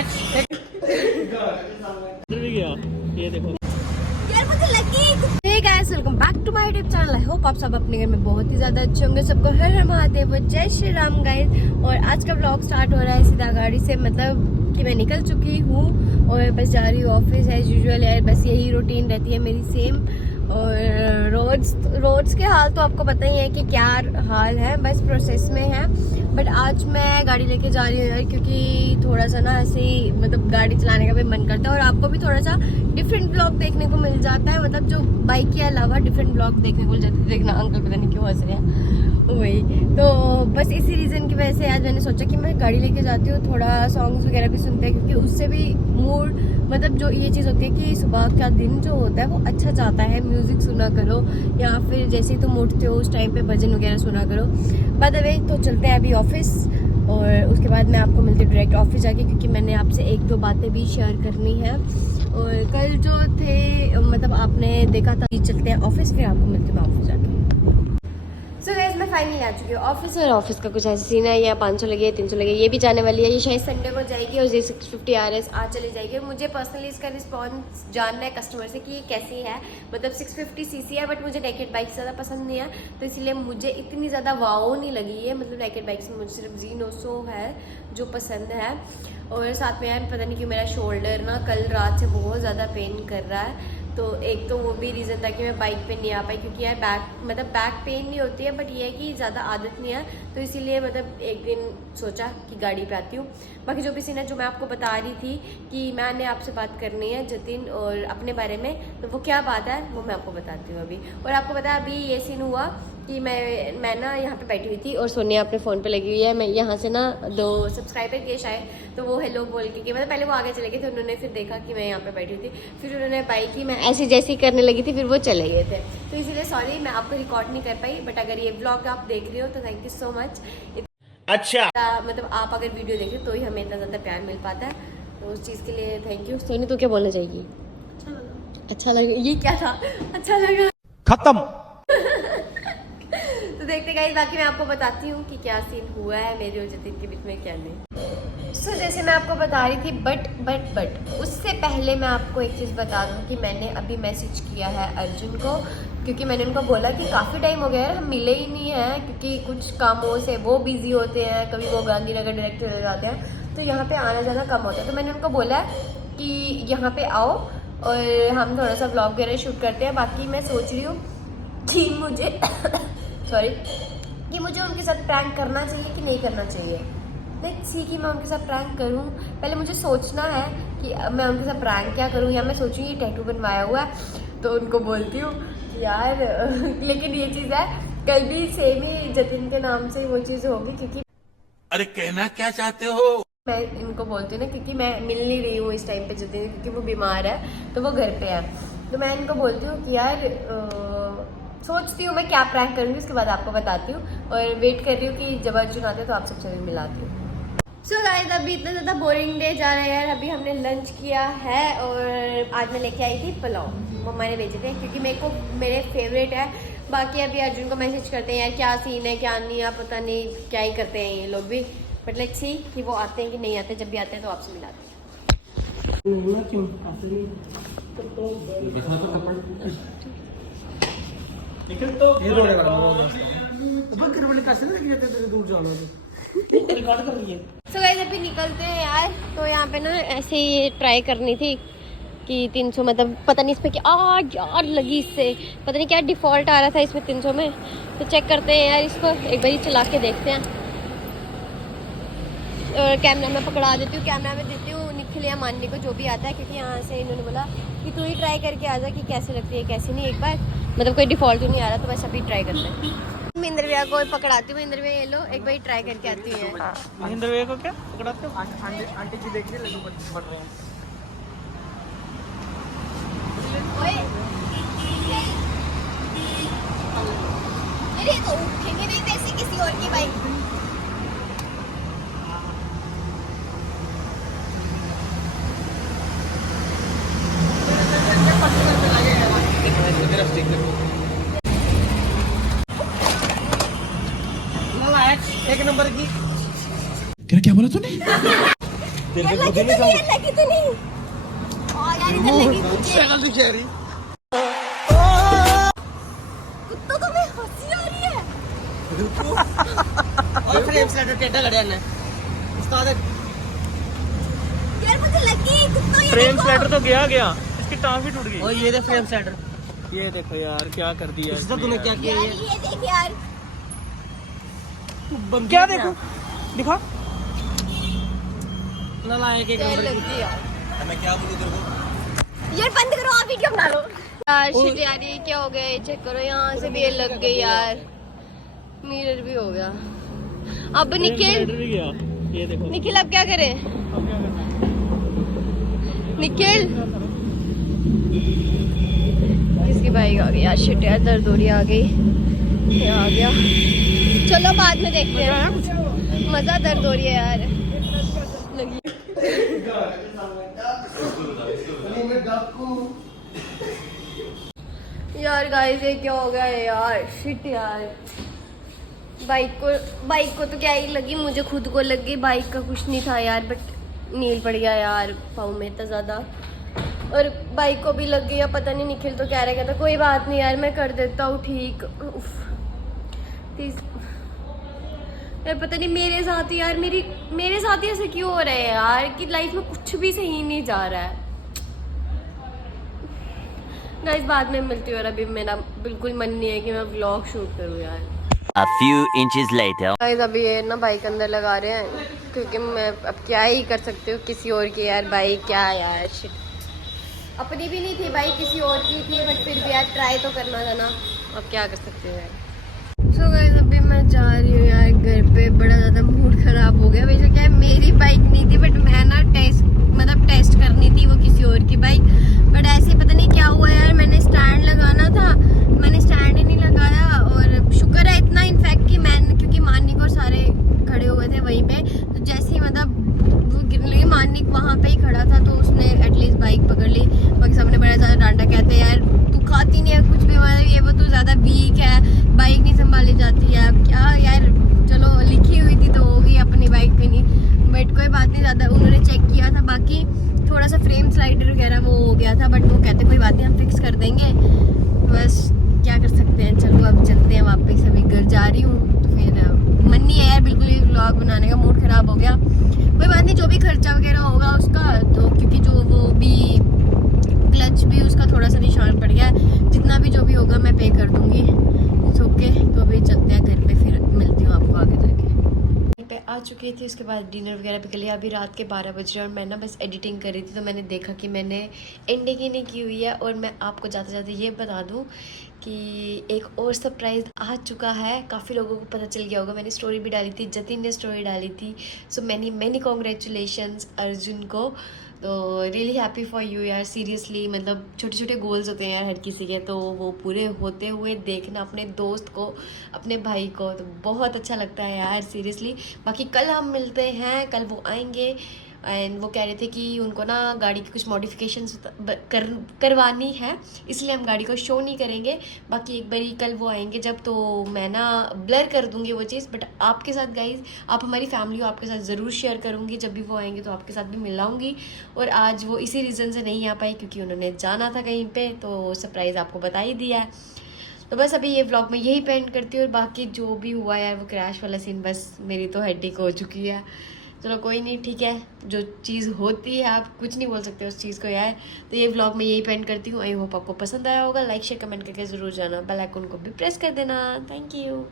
ये देखो यार मुझे लगी। Hey guys, welcome back to my YouTube channel. I hope आप सब अपने घर में बहुत ही ज्यादा अच्छे होंगे। सबको हर हर महादेव, जय श्री राम गाइस। और आज का व्लॉग स्टार्ट हो रहा है सीधा गाड़ी से, मतलब कि मैं निकल चुकी हूँ और बस जा रही हूँ ऑफिस एज यूजुअल। यार बस यही रूटीन रहती है मेरी सेम। और रोड्स के हाल तो आपको पता ही है कि क्या हाल है, बस प्रोसेस में है। बट आज मैं गाड़ी लेके जा रही हूँ यार, क्योंकि थोड़ा सा ना ऐसे ही मतलब गाड़ी चलाने का भी मन करता है और आपको भी थोड़ा सा डिफरेंट ब्लॉग देखने को मिल जाता है। मतलब जो बाइक के अलावा डिफरेंट ब्लॉग देखने को मिल जाते हैं। देखना अंकल पता नहीं क्यों हंस रहे हैं, वही तो बस इसी रीज़न की वजह से आज मैंने सोचा कि मैं गाड़ी लेके जाती हूँ, थोड़ा सॉन्ग्स वगैरह भी सुनते हैं, क्योंकि उससे भी मूड, मतलब जो ये चीज़ होती है कि सुबह का दिन जो होता है वो अच्छा जाता है। म्यूज़िक सुना करो या फिर जैसे ही तुम उठते हो उस टाइम पे भजन वगैरह सुना करो। बाय द वे तो चलते हैं अभी ऑफिस और उसके बाद मैं आपको मिलती हूँ डायरेक्ट ऑफिस जाके, क्योंकि मैंने आपसे एक दो बातें भी शेयर करनी है। और कल जो थे मतलब आपने देखा था, चलते हैं ऑफिस, फिर आपको मिलती हूँ मैं ऑफिस जाके। सो गाइस, मैं फाइनली आ चुकी हूँ ऑफिस और ऑफिस का कुछ ऐसा सीन है। या 500 लगे 300 लगे, ये भी जाने वाली है। ये शायद संडे को जाएगी और ये 650 RS आज चली जाएगी। और मुझे पर्सनली इसका रिस्पॉन्स जानना है कस्टमर से कि ये कैसी है। मतलब 650 cc है, बट मुझे नेकेड बाइक ज़्यादा पसंद नहीं है, तो इसीलिए मुझे इतनी ज़्यादा वाओ नहीं लगी है। मतलब नेकेड बाइक से मुझे सिर्फ Z900 है जो पसंद है। और साथ में यार पता नहीं क्यों मेरा शोल्डर ना कल रात से बहुत ज़्यादा पेन कर रहा है। तो एक तो वो भी रीज़न था कि मैं बाइक पे नहीं आ पाई, क्योंकि यार बैक पेन नहीं होती है, बट ये है कि ज़्यादा आदत नहीं है, तो इसीलिए मतलब एक दिन सोचा कि गाड़ी पे आती हूँ। बाकी जो भी सीन है जो मैं आपको बता रही थी कि मैंने आपसे बात करनी है जतिन और अपने बारे में, तो वो क्या बात है वो मैं आपको बताती हूँ अभी। और आपको पता है अभी ये सीन हुआ कि मैं ना यहाँ पे बैठी हुई थी और सोनिया अपने फ़ोन पे लगी हुई है। मैं यहाँ से ना 2 सब्सक्राइबर केश आए, तो वो हेलो बोल के मतलब पहले वो आगे चले गए थे, उन्होंने फिर देखा कि मैं यहाँ पे बैठी हुई थी, फिर उन्होंने बाई की, मैं ऐसी जैसी करने लगी थी, फिर वो चले गए थे। तो इसीलिए सॉरी मैं आपको रिकॉर्ड नहीं कर पाई, बट अगर ये ब्लॉग आप देख रहे हो तो थैंक यू सो मच। अच्छा, मतलब आप अगर वीडियो देख रहे हो तो ही हमें इतना ज़्यादा प्यार मिल पाता है, तो उस चीज़ के लिए थैंक यू। सोनी तो क्या बोलना चाहेगी? अच्छा लगा। ये क्या था? अच्छा लगा, खत्म। तो देखते गाइस, बाकी मैं आपको बताती हूँ कि क्या सीन हुआ है मेरे और जतिन के बीच में, क्या नहीं। सो जैसे मैं आपको बता रही थी, बट उससे पहले मैं आपको एक चीज़ बता दूँ कि मैंने अभी मैसेज किया है अर्जुन को, क्योंकि मैंने उनको बोला कि काफ़ी टाइम हो गया है हम मिले ही नहीं हैं, क्योंकि कुछ कामों से वो बिज़ी होते हैं, कभी वो गांधीनगर डायरेक्ट चले जाते हैं, तो यहाँ पे आना जाना कम होता है। तो मैंने उनको बोला कि यहाँ पे आओ और हम थोड़ा सा ब्लॉग वगैरह शूट करते हैं। बाकी मैं सोच रही हूँ कि मुझे सॉरी कि मुझे उनके साथ प्रैंक करना चाहिए कि नहीं करना चाहिए। लेट्स सी कि मैं उनके साथ प्रैंक करूं। पहले मुझे सोचना है कि मैं उनके साथ प्रैंक क्या करूं, या मैं सोचूं ये टैटू बनवाया हुआ है तो उनको बोलती हूँ कि यार लेकिन ये चीज़ है कल भी सेम ही जतिन के नाम से वो चीज़ होगी, क्योंकि अरे कहना क्या चाहते हो, मैं इनको बोलती हूँ ना, क्योंकि मैं मिल नहीं रही हूँ इस टाइम पे जतिन, क्योंकि वो बीमार है तो वो घर पे है। तो मैं इनको बोलती हूँ कि यार सोचती हूँ मैं क्या प्रैंक करूँगी, उसके बाद आपको बताती हूँ। और वेट कर रही हूँ कि जब अर्जुन आते हैं तो आप सबसे भी मिलाती हूँ। सो गाइस, अभी इतना ज़्यादा बोरिंग डे जा रहा है यार। अभी हमने लंच किया है और आज मैं लेके आई थी पुलाव, मम्मा ने भेजे थे, क्योंकि मेरे फेवरेट है। बाकी अभी अर्जुन को मैसेज करते हैं यार क्या सीन है क्या नहीं है, पता नहीं क्या ही करते हैं ये लोग भी, बट लेट्स सी कि वो आते हैं कि नहीं आते। जब भी आते हैं तो आपसे मिलाते हैं। सो गाइस, अभी निकलते हैं यार। तो यहाँ पे ना ऐसे ही ट्राई करनी थी कि 300, मतलब पता नहीं इस पर क्या यार लगी, इससे पता नहीं क्या डिफ़ॉल्ट आ रहा था इसमें 300 में। तो चेक करते हैं यार इसको, एक बार चला के देखते हैं। और कैमरा में पकड़ा देती हूँ, कैमरा में देती हूँ निखिल या मानने को, जो भी आता है, क्योंकि यहाँ से इन्होंने बोला कि तू ही ट्राई करके आ जा कि कैसे लगती है कैसे नहीं, एक बार मतलब कोई डिफ़ॉल्ट नहीं आ रहा, तो बस अभी ट्राई करते हैं। महिंद्र भैया को पकड़ाती हूँ, महिंद्र भैया ये लो एक बार ट्राई करके आती है। महिंद्र भैया को क्या पकड़ाते हो? आंटी जी देखिए लड्डू बढ़ रहे हैं। अरे तो उठेंगे नहीं जैसे किसी और की बाइक। एक नंबर की क्या बोला तूने? तेरे यार को लगी खुद ही तो नहीं नहीं है, लगी तो नहीं। यार इधर लगी मुझे। शक्ल दिख रही। कुत्तों को भी हंसी आ रही है। और फ्रेम स्लाइडर टेढ़ा गड़िया ने उस्ताद यार मुझे लगी कुत्तों ये फ्रेम देखो। स्लाइडर तो गया इसकी टांग भी टूट गई। और ये दे फ्रेम स्लाइडर। ये देखो यार क्या कर दिया इससे इसने तूने यार। क्या किया यार ये ये देख यार। क्या देखो दिखा नालायक एक यार नंबर लग की। गई यार। मैं क्या बोलूं तेरे को। यार बंद करो, आप वीडियो बना लो। यार शिट यार ये क्या हो गया, ये चेक करो, यहाँ से भी ये लग गई यार। मिरर भी हो गया। अब फ्रेम निखिल, स्लाइडर भी गया। ये देखो निखिल अब क्या करें? अब क्या करना है? निखिल किसकी बाइक आ गई यार, शिट यार दर्द हो रही आ गई। ये आ गया, चलो बाद में देखते हैं। मजा दर्द हो रही है यार। लगी यार गाइस ये क्या हो गया है यार, शिट यार। बाइक को तो क्या ही लगी, मुझे खुद को लग गई, बाइक का कुछ नहीं था यार, बट नील पड़ गया यार पाँव में इतना ज़्यादा। और बाइक को भी लग गई, अब पता नहीं, निखिल तो कह रहा कहता कोई बात नहीं यार मैं कर देता हूँ ठीक। उफ। यार पता नहीं मेरे साथ ही यार, मेरे साथ ही ऐसे क्यों हो रहा है यार कि लाइफ में कुछ भी सही नहीं जा रहा है। गाइस बाद में मिलती हूँ और अभी मेरा बिल्कुल मन नहीं है कि मैं व्लॉग शूट करूँ यार। A few inches later. Guys अभी ये ना बाइक अंदर लगा रहे हैं क्योंकि मैं अब क्या ही कर सकती हूँ, किसी और की यार बाइक, क्या यार शिट। अपनी भी नहीं थी बाइक, किसी और की थी, बट फिर भी यार ट्राई तो करना था ना, अब क्या कर सकते हो यार। सो गाइस अभी मैं जा रही हूँ यार घर पे, बड़ा ज़्यादा मूड खराब हो गया। वैसे क्या है मेरी बाइक नहीं थी, बट मैं ना टेस्ट करनी थी वो किसी और की बाइक, बट ऐसे पता नहीं क्या हुआ यार, मैंने स्टैंड लगाना था, मैंने स्टैंड ही नहीं लगाया। और शुक्र है इतना इनफैक्ट कि मैंने, क्योंकि मानिक और सारे खड़े हुए थे वहीं पे, तो जैसे ही मतलब वो गिरने लगी, मानिक वहाँ पे ही खड़ा था तो उसने एटलीस्ट बाइक पकड़ ली। बाकी सबने बड़ा ज़्यादा डांटा, कहते हैं यार तू खाती नहीं है कुछ भी, मतलब ये वो तू ज़्यादा वीक है, बाइक नहीं संभाली जाती है। अब क्या यार, चलो लिखी हुई थी तो होगी, अपनी बाइक पे नहीं, बट कोई बात नहीं, ज़्यादा उन्होंने चेक किया था, बाकी थोड़ा सा फ्रेम स्लाइडर वगैरह वो हो गया था, बट वो कहते कोई बात नहीं हम फिक्स कर देंगे। बस क्या कर सकते हैं, चलो अब चलते हैं वापस, अभी घर जा रही हूँ। तो फिर मन नहीं है यार बिल्कुल ही व्लॉग बनाने का, मूड ख़राब हो गया। कोई बात नहीं, जो भी खर्चा वगैरह होगा उसका तो, क्योंकि जो वो भी क्लच भी उसका थोड़ा सा निशान पड़ गया है, जितना भी जो भी होगा मैं पे कर दूँगी। It's okay. तो अभी चलते हैं घर पे, फिर मिलती हूँ आपको आगे जाके। पे आ चुकी थी, उसके बाद डिनर वगैरह भी कर लिया। अभी रात के 12 बज रहे हैं और मैं ना बस एडिटिंग कर रही थी, तो मैंने देखा कि मैंने एंडिंग ही नहीं की हुई है। और मैं आपको जाते जाते ये बता दूं कि एक और सरप्राइज़ आ चुका है, काफ़ी लोगों को पता चल गया होगा, मैंने स्टोरी भी डाली थी, जतिन ने स्टोरी डाली थी। सो मैनी कॉन्ग्रेचुलेशंस अर्जुन को। तो रियली हैप्पी फॉर यू यार, सीरियसली मतलब छोटे छोटे गोल्स होते हैं यार हर किसी के, तो वो पूरे होते हुए देखना अपने दोस्त को, अपने भाई को, तो बहुत अच्छा लगता है यार सीरियसली। बाकी कल हम मिलते हैं, कल वो आएंगे एंड वो कह रहे थे कि उनको ना गाड़ी की कुछ मॉडिफिकेशंस करवानी है, इसलिए हम गाड़ी को शो नहीं करेंगे। बाकी एक बारी कल वो आएंगे जब, तो मैं ना ब्लर कर दूंगी वो चीज़, बट आपके साथ गाइज, आप हमारी फैमिली हो, आपके साथ ज़रूर शेयर करूंगी जब भी वो आएंगे, तो आपके साथ भी मिलाऊंगी। और आज वो इसी रीज़न से नहीं आ पाई क्योंकि उन्होंने जाना था कहीं पे, तो सरप्राइज़ आपको बता ही दिया है। तो बस अभी ये व्लॉग में यही पेंट करती हूँ, और बाकी जो भी हुआ यार वो क्रैश वाला सीन, बस मेरी तो हेडेक हो चुकी है। चलो कोई नहीं, ठीक है, जो चीज़ होती है आप कुछ नहीं बोल सकते उस चीज़ को यार। तो ये व्लॉग में यही पेंट करती हूँ। आई होप आपको पसंद आया होगा, लाइक शेयर कमेंट करके ज़रूर जाना, बेल आइकन को भी प्रेस कर देना। Thank you.